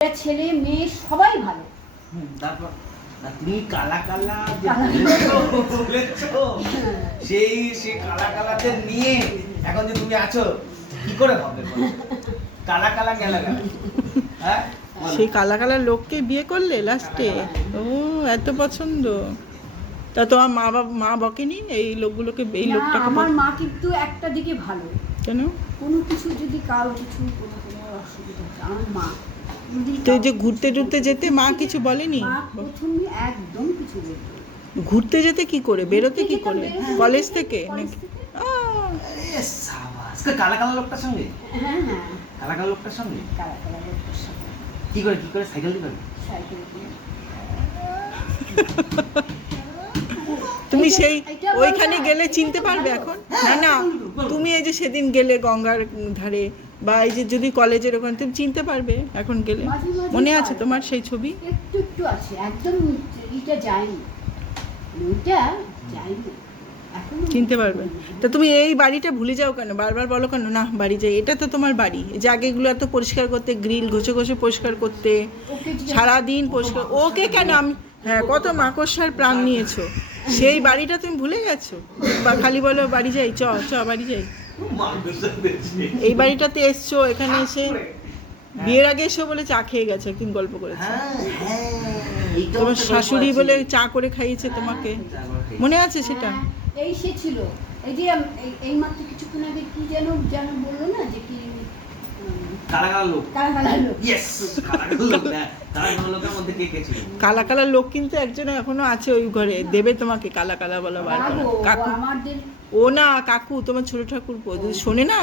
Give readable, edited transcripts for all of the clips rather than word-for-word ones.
ছেলে মেয়ে সবাই ভালো। তারপর তুমি কালা কালা সেই কালা কালাদের নিয়ে এখন যে তুমি আছো কি করে হবে? কালা কালা গেল হ্যাঁ, সেই কালা কালার লোককে বিয়ে করলে লাস্টে? ও এত পছন্দ। তা তোমার মা বকেনি এই লোকগুলোকে, এই লোকটাকে? আমার মা কিন্তু একটা দিকে ভালো। কেন? কোনো কিছু যদি কারো কিছু কোনো অসুবিধা হচ্ছে আমার মা তো যে ঘুরতে টুরতে যেতে মা কিছু বলেনি? প্রথমে একদম কিছু বলতো। ঘুরতে যেতে কি করে, বেরোতে কি করে? কলেজ থেকে নাকি? কালা কালা লোকটার সঙ্গে? হ্যাঁ হ্যাঁ, কালা কালা লোকটার সঙ্গে কালা কালা লোকটার সঙ্গে। কি করে সাইকেল দিবেন? সাইকেল দিয়ে। তুমি সেই ওইখানে গেলে চিনতে পারবে এখন? না না, তুমি এই যে সেদিন গেলে গঙ্গার ধারে, বা এই যে যদি কলেজের ওখানে, তুমি চিনতে পারবে এখন গেলে? মনে আছে তোমার সেই ছবি? একটু একটু আছে, একদম এটা যায়নি, ওইটা যায়নি, এখন চিনতে পারবে। তা তুমি এই বাড়িটা ভুলে যাও কেন? বারবার বলো কেন না বাড়ি যাই? এটা তো তোমার বাড়ি। এই জায়গাগুলো এত পরিষ্কার করতে, গ্রিল ঘষে ঘষে পরিষ্কার করতে, সারাদিন পরিষ্কার। ওকে কেন? আমি হ্যাঁ, কত মাকড়সার প্রাণ নিয়েছো, সেই বাড়িটা তুমি ভুলে গেছো? বা খালি বলো বাড়ি যাই, চ বাড়ি যাই। এই বাড়িটাতে এসছো, এখানে এসে বিয়ের আগে এসো বলে চা খেয়ে গেছো, একদিন গল্প করেছো। তোমার শাশুড়ি বলে চা করে খাইয়েছে তোমাকে, মনে আছে সেটা? এই সে ছিল, এই যে এই মাত্র কিছুক্ষণ আগে কি যেন বললো না যে কি কালা কালা লোক। কালা কালা লোক। ইয়েস, কালা কালা লোক। কালা কালা লোকের মধ্যে কে ছিল? কালা কালা লোক কিন্তু একজন এখনো আছে ওই ঘরে, দেবে তোমাকে কালা কালা বলা বার করে। কাকু, ও না কাকু, তোমার ছোট ঠাকুরপো, যদি শোনে না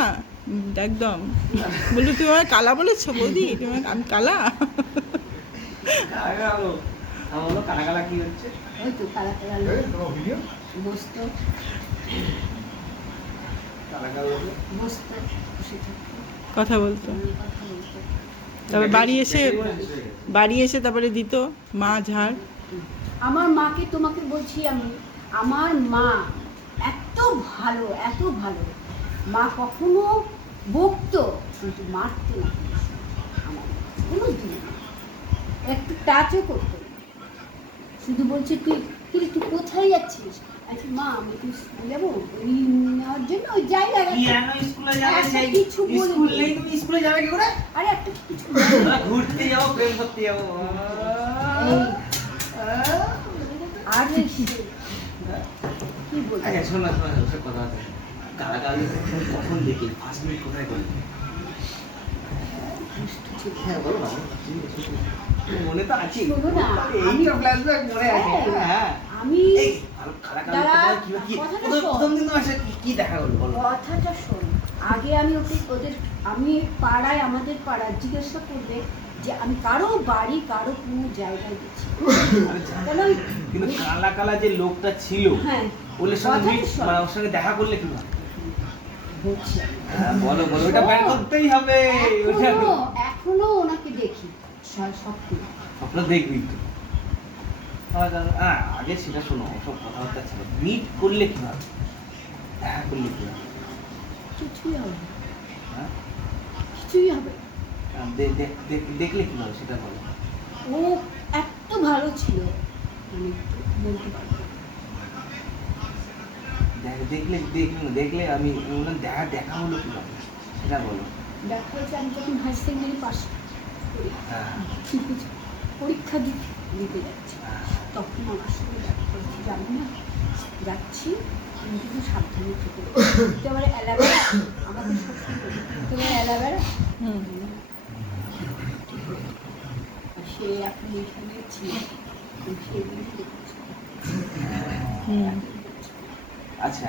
একদম বললো তুমি আমায় কালা বলেছো বৌদি, তুমি আমি কালা? কালা কালা লোক। আমার বলো কালা কালা কি হচ্ছে? ওই তো কালা কালা লোক বসতো, কালা কালা লোক বসতো, বসে থাকতো, কথা বলতো। কথা বলতো। তারপর বাড়ি এসে তারপরে দিত মা ঝাড়। আমার মাকে তোমাকে বলছি আমি, আমার মা এত ভালো, এত ভালো। মা কখনো বকতো কিন্তু মারতো না, আমার কোনো দিন না, একটু টাচও করতো না। শুধু বলছে তুই কোথায় যাচ্ছিস? আচ্ছা মা আমি তুই স্কুলে যাবো ওই নেওয়ার জন্য, ওই যাই লাগা স্কুলে যাবে, সেই কিছু স্কুলেই তুমি স্কুলে যাবে কি করে? আরে একটা কিছু ঘুরতে যাও, প্রেম করতে যাও। আর কি বলবো? আচ্ছা শোনো ওসব কথা আছে। কালা কালা কখন দেখি? 5 মিনিট কোথায় গেল? হ্যাঁ বলো না, মনে তো আছে। শোনো না, এই তো ফ্ল্যাশব্যাক মনে আছে। হ্যাঁ আমি এই কালা কালা প্রথম দিন আসে কি দেখা হলো বলো? কথাটা শোন, আগে আমি ওদের আমি পাড়ায়, আমাদের পাড়ায় জিজ্ঞাসা করবে যে আমি কারো বাড়ি কারো কোনো জায়গায় গেছি, কিন্তু কালা কালা যে লোকটা ছিল, হ্যাঁ ওর সঙ্গে ওর সঙ্গে দেখা করলে কি হয়? বলো ওটা বের করতেই হবে। এখনো ওনাকে দেখি, স্বপ্ন দেখবি তো। আগে সেটা শোনো, ওসব কথাবার্তা ছিল। মিট করলে কি হবে, দেখা করলে কি হবে? কিছুই হবে, কিছুই হবে। দেখলে কি হবে সেটা বলো। ও এত ভালো ছিল, আমি বলতে পারবো। দেখলে আমি বললাম দেখা হলো কি হবে সেটা বলো। দেখা হয়েছে আমি যখন হায়ার সেকেন্ডারি পাস করি, পরীক্ষা দিতে যাচ্ছি, তখন আমার সঙ্গে দেখা হয়েছে, জানি না যাচ্ছি কিন্তু সাবধানে থেকে একেবারে অ্যালাবেরা, আমাদের সবসময় একেবারে অ্যালাবেরা। সে এখন এখানে ছিল, সেগুলি দেখছি। আচ্ছা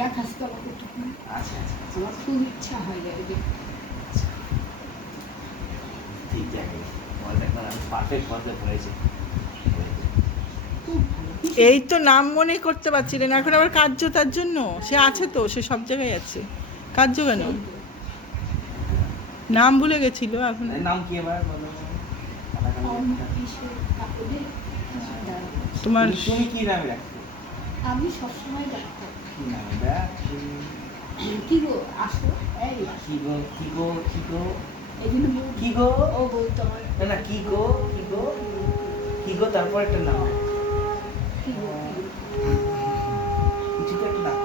দেখাস তো আমাকে তখন, আচ্ছা আমার খুব ইচ্ছা হয় যাবে দেখতে। ঠিক আছে, পারফেক্ট হয়েছে। এই তো নাম মনে করতে পারছিলেন, এখন আবার কার্য, তার জন্য সে আছে তো, সে সব জায়গায় আছে। কার্য কেন নাম ভুলে গেছিল এখন? নাম কি এবার বলো? তোমার তুমি কি নামে রাখছো? আমি সবসময় ডাক্তার। কি নামে? কি গো আসো, এই কি গো এই জন্য কি গো? ও বলতো আমার না না কি গো, কি গো, কি গো, তারপর একটা নাম কি গো? কিছু তো একটা ডাক।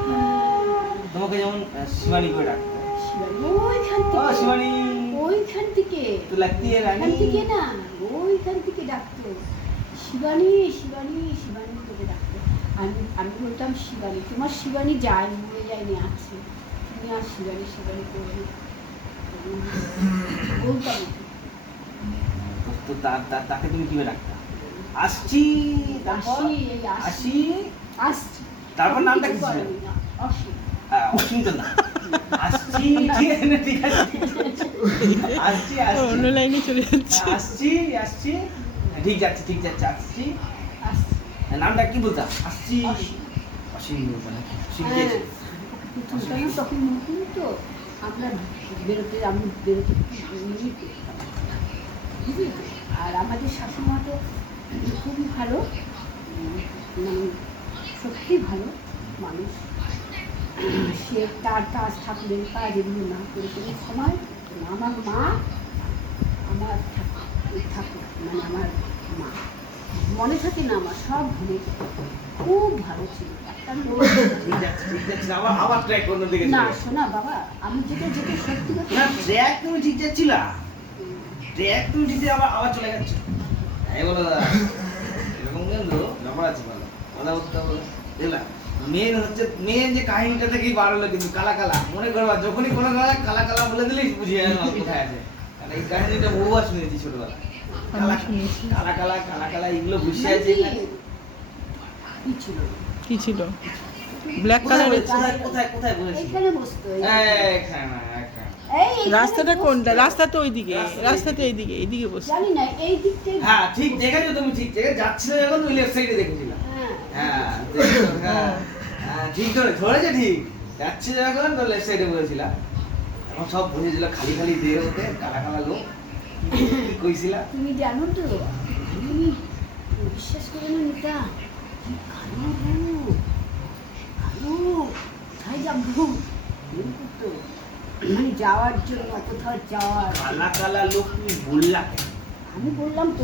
তোমাকে যেমন শিবানী করে ডাকতো। শিবানী ওইখান ও থেকে শিবানী, ওইখান থেকে তো লাগতি है ওইখান রানী। থেকে না ওইখান থেকে ডাকতো শিবানী শিবানী শিবানী করে ডাকতো। আমি বলতাম শিবানী, তোমার শিবানী যায় মরে যায়নি আছে, তুমি আর শিবানী শিবানী করে বলতাম। তো তাকে তুমি কিভাবে ডাকতা? আসছি, তারপর আসি, এই আসি, আসি, আসছি। তারপর নামটা কি কিছু ছিল? করেনি না, আসি। অসীম তো না, আসছি, ঠিক আছে না, ঠিক আছে, আসছি, অন্য আসছি, লাইনে চলে যাচ্ছে। আসছি, আসছি, ঠিক যাচ্ছে, ঠিক যাচ্ছে, আসছি। আসছি। নামটা কি বলতা? আসছি, অসীম। অসীম বলতা নাকি? অসীম হ্যাঁ, কে? প্রথমটা না তখন নতুন তো আমরা বেরোতে আমি বেরোতে নিয়ে করতাম, বুঝলি তো? আর আমাদের শাশুমা তো খুবই ভালো, মানে সত্যি ভালো মানুষ। সে তার কাজ ঠাকুরের কাজ এগুলো না করে কোনো সময় করতো না। আমার মা আমার ঠাকুর মানে আমার মা মনে থাকে না, আমার সব ভুলে যেত। খুব ভালো ছিল একটা লোক। ঠিক যাচ্ছে, ঠিক যাচ্ছে, আবার ট্র্যাক অন্য দিকে না চলে গেছে। শোনা বাবা, আমি যেটা যেটা সত্যি কথা না ট্র্যাক তুমি ঠিক যাচ্ছিলা, ট্র্যাক তুমি ঠিক আবার আবার চলে যাচ্ছ। এই বলো দাদা, এরকম কিন্তু ব্যাপার আছে, ভালো কথা বলতে হবে, বুঝলা? মেন হচ্ছে মেন যে কাহিনীটা থেকেই বার হলো কিন্তু কালা কালা, মনে করবা যখনই কোনো কালা কালা বলে দিলেই বুঝিয়ে যাবে কোথায় আছে। কারণ এই কাহিনীটা বহুবার শুনেছি ছোটবেলা। কালা শুনেছি। কালা কালা কালা কালা এগুলো বসে মানে আছে। কি ছিল কি ছিল? ব্ল্যাক কোথায় কালারের। কোথায় কোথায় কোথায় বলেছি? এখানে বসতো এখানে। এইখানে রাস্তাটা বসতো। কোনটা? রাস্তা তো ওইদিকে, রাস্তা রাস্তা তো এইদিকে, এইদিকে বসে। জানি না এই দিকটাই। হ্যাঁ ঠিক দেখেছো তুমি, ঠিক দেখে যাচ্ছিলে যখন তুমি লেফট সাইডে দেখেছিলাম। হ্যাঁ। হ্যাঁ দেখেছো, হ্যাঁ হ্যাঁ, ঠিক ধরেছে ঠিক যাচ্ছিল যখন তো লেফট সাইডে বলেছিলাম। এখন সব বুঝেছিল খালি খালি দিয়ে হতে কালা কালা লোক কি কইছিলা? তুমি জানো তো আমি বিশ্বাস করে না নিতা, কি কালো গো, কালো, কোথায় যাবো এরকম করতো। মানে যাওয়ার জন্য কোথাও যাওয়ার, কালা কালা লোক তুমি বললা কেন? আমি বললাম তো